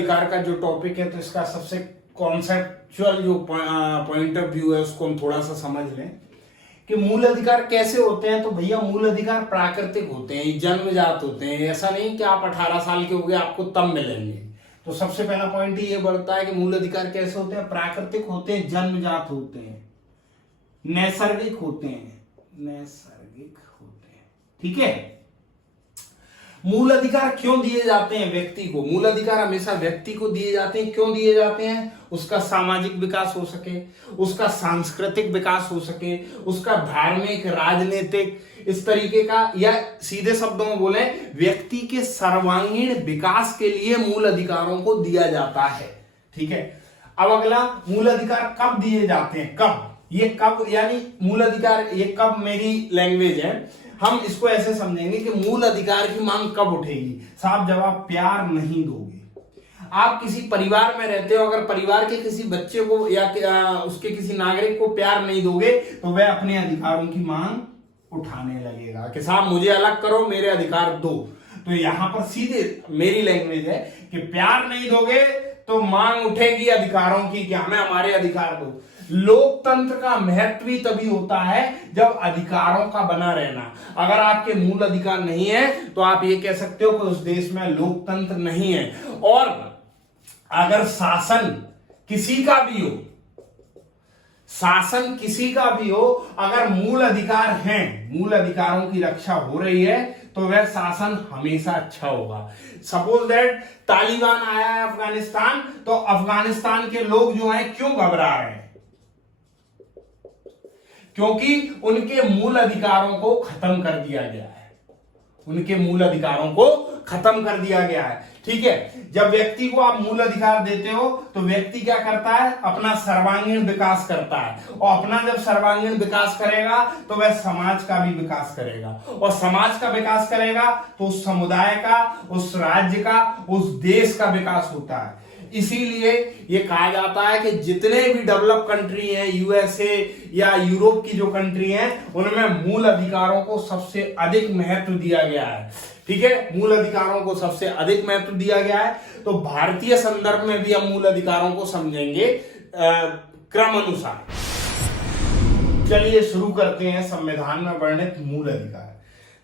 अधिकार का जो टॉपिक है, तो इसका सबसे कॉन्सेप्चुअल जो पॉइंट ऑफ व्यू है उसको हम थोड़ा सा समझ लें कि मूल अधिकार कैसे होते हैं। तो भैया मूल अधिकार प्राकृतिक होते हैं, जन्मजात होते हैं। ऐसा नहीं कि आप 18 साल के हो गए आपको तब मिलेंगे। तो सबसे पहला पॉइंट ये बढ़ता है कि मूल अधिकार कैसे होते हैं, प्राकृतिक होते हैं, जन्मजात होते हैं, नैसर्गिक होते हैं, नैसर्गिक होते हैं। ठीक है। मूल अधिकार क्यों दिए जाते हैं व्यक्ति को? मूल अधिकार हमेशा व्यक्ति को दिए जाते हैं। क्यों दिए जाते हैं? उसका सामाजिक विकास हो सके, उसका सांस्कृतिक विकास हो सके, उसका धार्मिक, राजनीतिक, इस तरीके का, या सीधे शब्दों में बोले व्यक्ति के सर्वांगीण विकास के लिए मूल अधिकारों को दिया जाता है। ठीक है। अब अगला, मूल अधिकार कब दिए जाते हैं? कब? ये कब यानी मूल अधिकार, ये कब मेरी लैंग्वेज है, हम इसको ऐसे समझेंगे कि मूल अधिकार की मांग कब उठेगी? साहब जब आप प्यार नहीं दोगे। आप किसी परिवार में रहते हो, अगर परिवार के किसी बच्चे को या उसके किसी नागरिक को प्यार नहीं दोगे तो वह अपने अधिकारों की मांग उठाने लगेगा कि साहब मुझे अलग करो, मेरे अधिकार दो। तो यहां पर सीधे मेरी लैंग्वेज है कि प्यार नहीं दोगे तो मांग उठेगी अधिकारों की कि हमें हमारे अधिकार दो। लोकतंत्र का महत्व ही तभी होता है जब अधिकारों का बना रहना। अगर आपके मूल अधिकार नहीं है तो आप ये कह सकते हो कि उस देश में लोकतंत्र नहीं है। और अगर शासन किसी का भी हो, शासन किसी का भी हो, अगर मूल अधिकार हैं, मूल अधिकारों की रक्षा हो रही है तो वह शासन हमेशा अच्छा होगा। सपोज दैट तालिबान आया है अफगानिस्तान, तो अफगानिस्तान के लोग जो हैं क्यों घबरा रहे हैं? क्योंकि उनके मूल अधिकारों को खत्म कर दिया गया है। उनके मूल अधिकारों को खत्म कर दिया गया है। ठीक है। जब व्यक्ति को आप मूल अधिकार देते हो तो व्यक्ति क्या करता है? अपना सर्वांगीण विकास करता है, और अपना जब सर्वांगीण विकास करेगा तो वह समाज का भी विकास करेगा, और समाज का विकास करेगा तो उस समुदाय का, उस राज्य का, उस देश का विकास होता है। इसीलिए ये कहा जाता है कि जितने भी डेवलप कंट्री हैं, यूएसए या यूरोप की जो कंट्री हैं, उनमें मूल अधिकारों को सबसे अधिक महत्व दिया गया है। ठीक है। मूल अधिकारों को सबसे अधिक महत्व दिया गया है। तो भारतीय संदर्भ में भी हम मूल अधिकारों को समझेंगे क्रम अनुसार। चलिए शुरू करते हैं संविधान में वर्णित मूल अधिकार।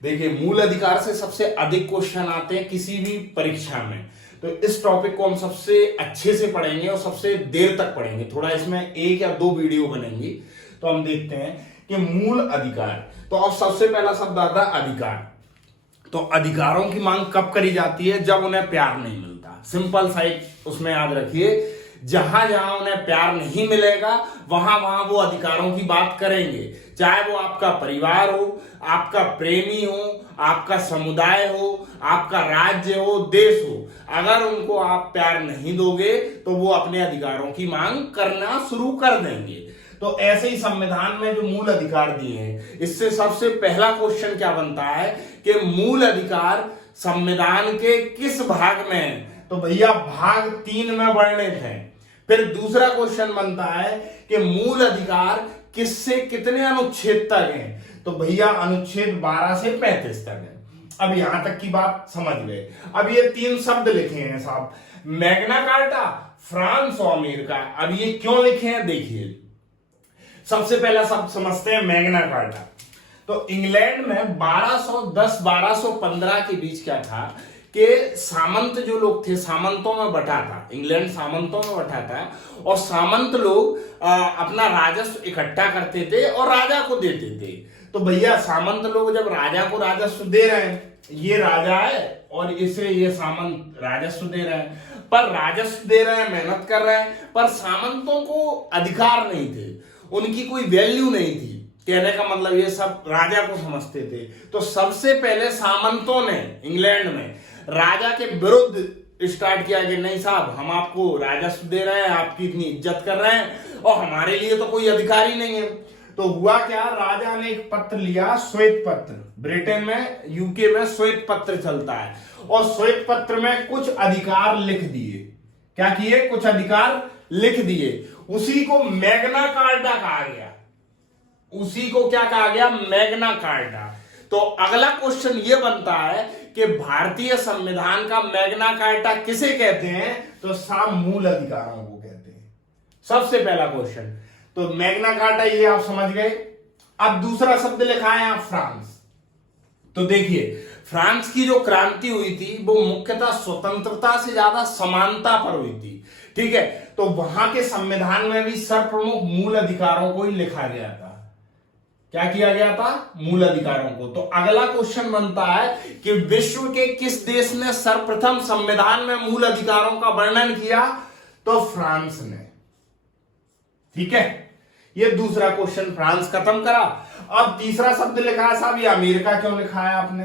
देखिए, मूल अधिकार से सबसे अधिक क्वेश्चन आते हैं किसी भी परीक्षा में। तो इस टॉपिक को हम सबसे अच्छे से पढ़ेंगे और सबसे देर तक पढ़ेंगे। थोड़ा इसमें 1 या 2 वीडियो बनेंगी। तो हम देखते हैं कि मूल अधिकार। तो अब सबसे पहला शब्द आता है अधिकार। तो अधिकारों की मांग कब करी जाती है? जब उन्हें प्यार नहीं मिलता। सिंपल सा एक उसमें याद रखिए, जहां जहां उन्हें प्यार नहीं मिलेगा वहां वहां वो अधिकारों की बात करेंगे। चाहे वो आपका परिवार हो, आपका प्रेमी हो, आपका समुदाय हो, आपका राज्य हो, देश हो, अगर उनको आप प्यार नहीं दोगे तो वो अपने अधिकारों की मांग करना शुरू कर देंगे। तो ऐसे ही संविधान में जो मूल अधिकार दिए हैं, इससे सबसे पहला क्वेश्चन क्या बनता है कि मूल अधिकार संविधान के किस भाग में है? तो भैया भाग 3 में वर्णित है। फिर दूसरा क्वेश्चन बनता है कि मूल अधिकार किससे कितने अनुच्छेद तक हैं? तो भैया अनुच्छेद 12 से 35 तक है। अब यहां तक की बात समझ गए। अब ये 3 शब्द लिखे हैं साहब, मैग्ना कार्टा, फ्रांस और अमेरिका। अब ये क्यों लिखे हैं देखिए। सबसे पहला शब्द समझते हैं मैग्ना कार्टा। तो इंग्लैंड में 1210-1215 के बीच क्या था कि सामंत जो लोग थे, सामंतों में बटा था। इंग्लैंड सामंतों में बटा था, और सामंत लोग अपना राजस्व इकट्ठा करते थे और राजा को देते थे। तो भैया सामंत लोग जब राजा को राजस्व दे रहे हैं, ये राजा है और इसे ये सामंत राजस्व दे रहे हैं, पर राजस्व दे रहे हैं, मेहनत कर रहे हैं, पर सामंतों को अधिकार नहीं थे, उनकी कोई वैल्यू नहीं थी। कहने का मतलब ये सब राजा को समझते थे। तो सबसे पहले सामंतों ने इंग्लैंड में राजा के विरुद्ध स्टार्ट किया कि नहीं साहब, हम आपको राजस्व दे रहे हैं, आपकी इतनी इज्जत कर रहे हैं और हमारे लिए तो कोई अधिकार ही नहीं है। तो हुआ क्या, राजा ने एक पत्र लिया, श्वेत पत्र। ब्रिटेन में, यूके में श्वेत पत्र चलता है, और श्वेत पत्र में कुछ अधिकार लिख दिए। क्या किए? कुछ अधिकार लिख दिए। उसी को मैग्ना कार्टा कहा गया। उसी को क्या कहा गया? Magna carta. तो अगला क्वेश्चन ये बनता है कि भारतीय संविधान का मैग्ना कार्टा किसे कहते हैं? तो साहब मूल अधिकारों को कहते हैं। सबसे पहला क्वेश्चन तो मैग्ना कार्टा ये आप समझ गए। अब दूसरा शब्द लिखा है आप फ्रांस। तो देखिए फ्रांस की जो क्रांति हुई थी वो मुख्यतः स्वतंत्रता से ज्यादा समानता पर हुई थी, ठीक है। तो वहां के संविधान में भी सर्वप्रमुख मूल अधिकारों को ही लिखा गया था। क्या किया गया था? मूल अधिकारों को। तो अगला क्वेश्चन बनता है कि विश्व के किस देश ने सर्वप्रथम संविधान में मूल अधिकारों का वर्णन किया? तो फ्रांस ने, ठीक है। ये दूसरा क्वेश्चन फ्रांस खत्म करा। अब तीसरा शब्द लिखा है साहब, ये अमेरिका क्यों लिखा है आपने?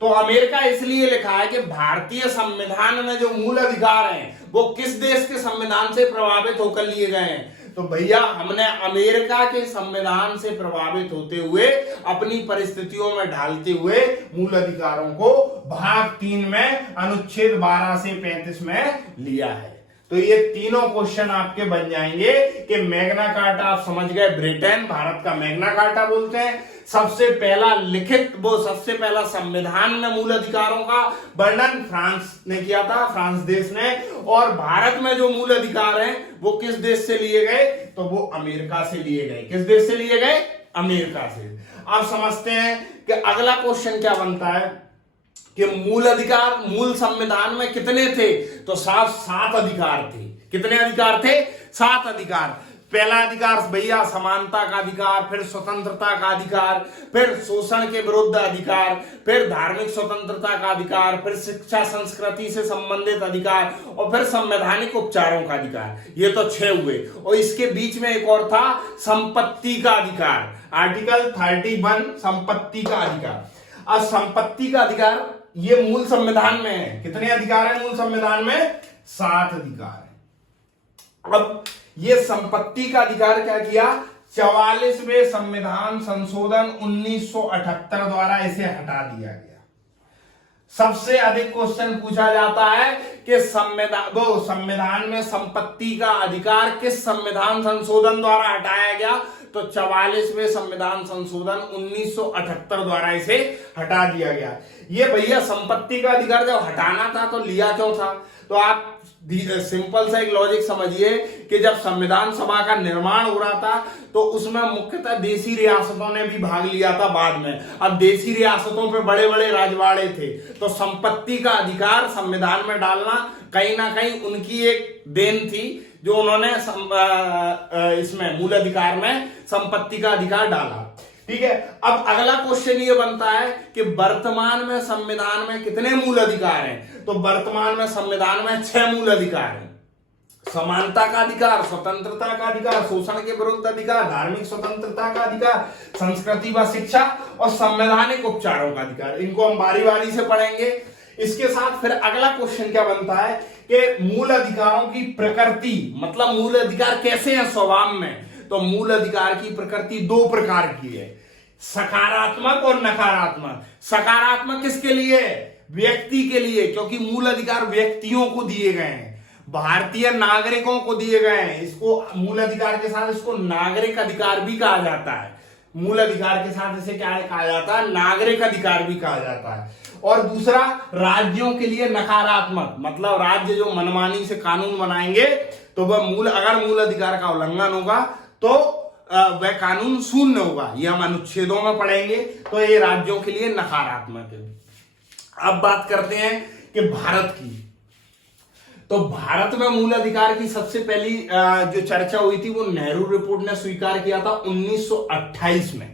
तो अमेरिका इसलिए लिखा है कि भारतीय संविधान में जो मूल अधिकार हैं वो किस देश के संविधान से प्रभावित होकर लिए गए हैं? तो भैया हमने अमेरिका के संविधान से प्रभावित होते हुए अपनी परिस्थितियों में ढालते हुए मूल अधिकारों को भाग 3 में अनुच्छेद 12 से 35 में लिया है। तो ये तीनों क्वेश्चन आपके बन जाएंगे कि मैग्ना कार्टा आप समझ गए, ब्रिटेन भारत का मैग्ना कार्टा बोलते हैं। सबसे पहला लिखित वो सबसे पहला संविधान में मूल अधिकारों का वर्णन फ्रांस ने किया था, फ्रांस देश ने। और भारत में जो मूल अधिकार हैं वो किस देश से लिए गए? तो वो अमेरिका से लिए गए। किस देश से लिए गए? अमेरिका से। अब समझते हैं कि अगला क्वेश्चन क्या बनता है कि मूल अधिकार मूल संविधान में कितने थे? तो साफ 7 अधिकार थे। कितने अधिकार थे? 7 अधिकार। पहला अधिकार भैया समानता का अधिकार, फिर स्वतंत्रता का अधिकार, फिर शोषण के विरुद्ध अधिकार, फिर धार्मिक स्वतंत्रता का अधिकार, फिर शिक्षा संस्कृति से संबंधित अधिकार और फिर संवैधानिक उपचारों का अधिकार। ये तो 6 हुए। और इसके बीच में एक और था संपत्ति का अधिकार, आर्टिकल 31 संपत्ति का अधिकार। अब संपत्ति का अधिकार ये मूल संविधान में है। कितने अधिकार है मूल संविधान में? 7 अधिकार है। अब ये संपत्ति का अधिकार क्या किया? 44वें संविधान संशोधन 1978 द्वारा इसे हटा दिया गया। सबसे अधिक क्वेश्चन पूछा जाता है कि संविधान में संपत्ति का अधिकार किस संविधान संशोधन द्वारा हटाया गया? तो 44वें संविधान संशोधन 1978 द्वारा इसे हटा दिया गया। ये भैया संपत्ति का अधिकार जब हटाना था तो लिया क्यों था? तो आप सिंपल सा एक लॉजिक समझिए कि जब संविधान सभा का निर्माण हो रहा था तो उसमें मुख्यतः देशी रियासतों ने भी भाग लिया था बाद में। अब देशी रियासतों पे बड़े बड़े राजवाड़े थे, तो संपत्ति का अधिकार संविधान में डालना कहीं ना कहीं उनकी एक देन थी जो उन्होंने इसमें मूल अधिकार में संपत्ति का अधिकार डाला। ठीक है। अब अगला क्वेश्चन ये बनता है कि वर्तमान में संविधान में कितने मूल अधिकार हैं? तो वर्तमान में संविधान में 6 मूल अधिकार हैं। समानता का अधिकार, स्वतंत्रता का अधिकार, शोषण के विरुद्ध अधिकार, धार्मिक स्वतंत्रता का अधिकार, संस्कृति व शिक्षा और संवैधानिक उपचारों का अधिकार। इनको हम बारी बारी से पढ़ेंगे। इसके साथ फिर अगला क्वेश्चन क्या बनता है कि मूल अधिकारों की प्रकृति, मतलब मूल अधिकार कैसे हैं स्वभाव में? तो मूल अधिकार की प्रकृति 2 प्रकार की है, सकारात्मक और नकारात्मक। सकारात्मक किसके लिए? व्यक्ति के लिए, क्योंकि मूल अधिकार व्यक्तियों को दिए गए हैं, भारतीय नागरिकों को दिए गए हैं। इसको मूल अधिकार के साथ इसको नागरिक अधिकार भी कहा जाता है। मूल अधिकार के साथ इसे क्या कहा जाता है? नागरिक अधिकार भी कहा जाता है। और दूसरा राज्यों के लिए नकारात्मक, मतलब राज्य जो मनमानी से कानून बनाएंगे तो वह अगर मूल अधिकार का उल्लंघन होगा तो वह कानून शून्य होगा। ये हम अनुच्छेदों में पढ़ेंगे। तो ये राज्यों के लिए नकारात्मक है। अब बात करते हैं कि भारत की। तो भारत में मूल अधिकार की सबसे पहली जो चर्चा हुई थी वो नेहरू रिपोर्ट ने स्वीकार किया था 1928 में।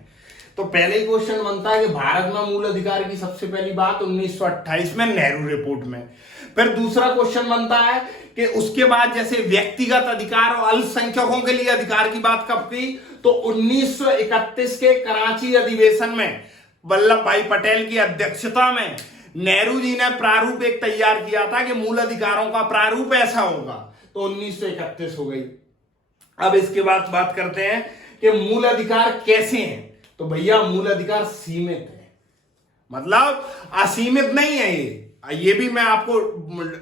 तो पहले क्वेश्चन बनता है कि भारत में मूल अधिकार की सबसे पहली बात 1928 में नेहरू रिपोर्ट में। फिर दूसरा क्वेश्चन बनता है कि उसके बाद जैसे व्यक्तिगत अधिकार और अल्पसंख्यकों के लिए अधिकार की बात कब की? तो 1931 के कराची अधिवेशन में वल्लभ भाई पटेल की अध्यक्षता में नेहरू जी ने प्रारूप एक तैयार किया था कि मूल अधिकारों का प्रारूप ऐसा होगा। तो 1931 हो गई। अब इसके बाद बात करते हैं कि मूल अधिकार कैसे हैं। तो भैया मूल अधिकार सीमित है, मतलब असीमित नहीं है। ये भी मैं आपको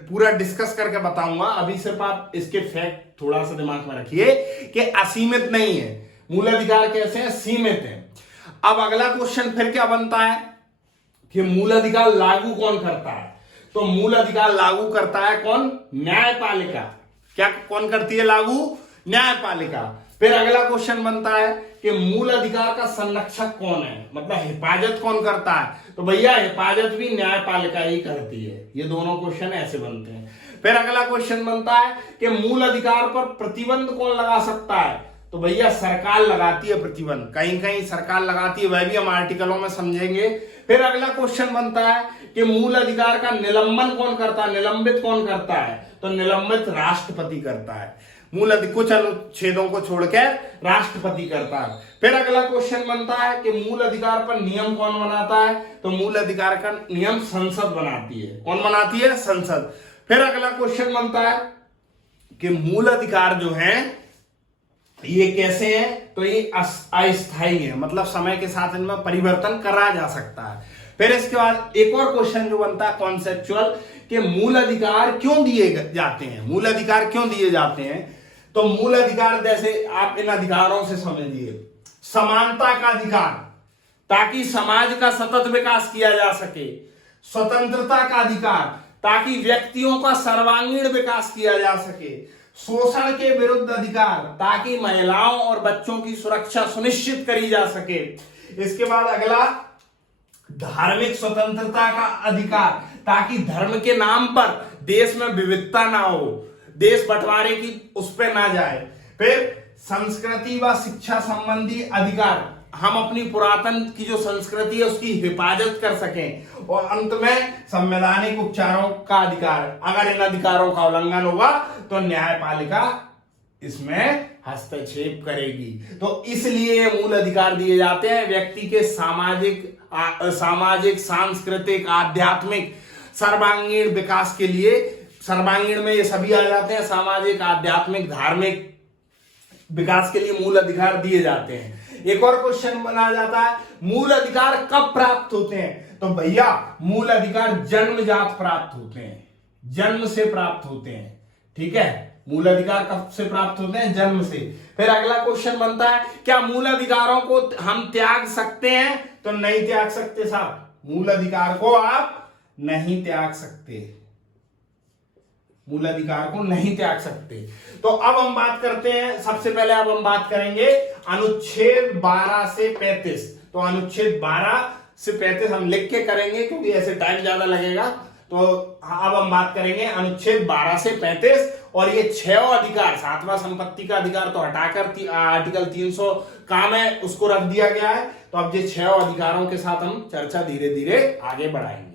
पूरा डिस्कस करके बताऊंगा। अभी सिर्फ आप इसके फैक्ट थोड़ा सा दिमाग में रखिए कि असीमित नहीं है। मूल अधिकार कैसे हैं? सीमित है। अब अगला क्वेश्चन फिर क्या बनता है कि मूल अधिकार लागू कौन करता है? तो मूल अधिकार लागू करता है कौन? न्यायपालिका। क्या कौन करती है लागू? न्यायपालिका। फिर अगला क्वेश्चन बनता है कि मूल अधिकार का संरक्षक कौन है, मतलब हिफाजत कौन करता है? तो भैया हिफाजत भी न्यायपालिका ही करती है। ये दोनों क्वेश्चन ऐसे बनते हैं। फिर अगला क्वेश्चन बनता है कि मूल अधिकार पर प्रतिबंध कौन लगा सकता है? तो भैया सरकार लगाती है प्रतिबंध, कहीं कहीं सरकार लगाती है, वह भी हम आर्टिकलों में समझेंगे। फिर अगला क्वेश्चन बनता है कि मूल अधिकार का निलंबन कौन करता है, निलंबित कौन करता है? तो निलंबित राष्ट्रपति करता है। कुछ अनुच्छेदों को छोड़कर राष्ट्रपति करता है। फिर अगला क्वेश्चन बनता है कि मूल अधिकार पर नियम कौन बनाता है? तो मूल अधिकार का नियम संसद बनाती है। कौन बनाती है? संसद। फिर अगला क्वेश्चन बनता है कि मूल अधिकार जो है ये कैसे हैं? तो ये अस्थायी है, मतलब समय के साथ इनमें परिवर्तन करा जा सकता है। फिर इसके बाद एक और क्वेश्चन जो बनता है कॉन्सेप्चुअल, कि मूल अधिकार क्यों दिए जाते हैं? मूल अधिकार क्यों दिए जाते हैं? तो मूल अधिकार जैसे आप इन अधिकारों से समझिए, समानता का अधिकार ताकि समाज का सतत विकास किया जा सके, स्वतंत्रता का अधिकार ताकि व्यक्तियों का सर्वांगीण विकास किया जा सके, शोषण के विरुद्ध अधिकार ताकि महिलाओं और बच्चों की सुरक्षा सुनिश्चित करी जा सके। इसके बाद अगला धार्मिक स्वतंत्रता का अधिकार ताकि धर्म के नाम पर देश में विविधता ना हो, देश बंटवारे की उस पर ना जाए। फिर संस्कृति व शिक्षा संबंधी अधिकार, हम अपनी पुरातन की जो संस्कृति है उसकी हिफाजत कर सकें। और अंत में संवैधानिक उपचारों का अधिकार, अगर इन अधिकारों का उल्लंघन होगा तो न्यायपालिका इसमें हस्तक्षेप करेगी। तो इसलिए ये मूल अधिकार दिए जाते हैं व्यक्ति के सामाजिक, सांस्कृतिक, आध्यात्मिक सर्वांगीण विकास के लिए। सर्वांगीण में ये सभी आ जाते हैं, सामाजिक, आध्यात्मिक, धार्मिक विकास के लिए मूल अधिकार दिए जाते हैं। एक और क्वेश्चन बना जाता है मूल अधिकार कब प्राप्त होते हैं? तो भैया मूल अधिकार जन्मजात प्राप्त होते हैं, जन्म से प्राप्त होते हैं। ठीक है, मूल अधिकार कब से प्राप्त होते हैं? जन्म से। फिर अगला क्वेश्चन बनता है क्या मूल अधिकारों को हम त्याग सकते हैं? तो नहीं त्याग सकते साहब, मूल अधिकार को आप नहीं त्याग सकते, मूल अधिकार को नहीं त्याग सकते। तो अब हम बात करते हैं, सबसे पहले अब हम बात करेंगे अनुच्छेद 12 से 35। तो अनुच्छेद 12 से 35 हम लिख के करेंगे क्योंकि ऐसे टाइम ज्यादा लगेगा। तो अब हम बात करेंगे अनुच्छेद 12 से 35 और ये 6 अधिकार, 7वां संपत्ति का अधिकार तो हटाकर आर्टिकल 300 काम है उसको रख दिया गया है। तो अब ये 6 अधिकारों के साथ हम चर्चा धीरे धीरे आगे बढ़ाएंगे।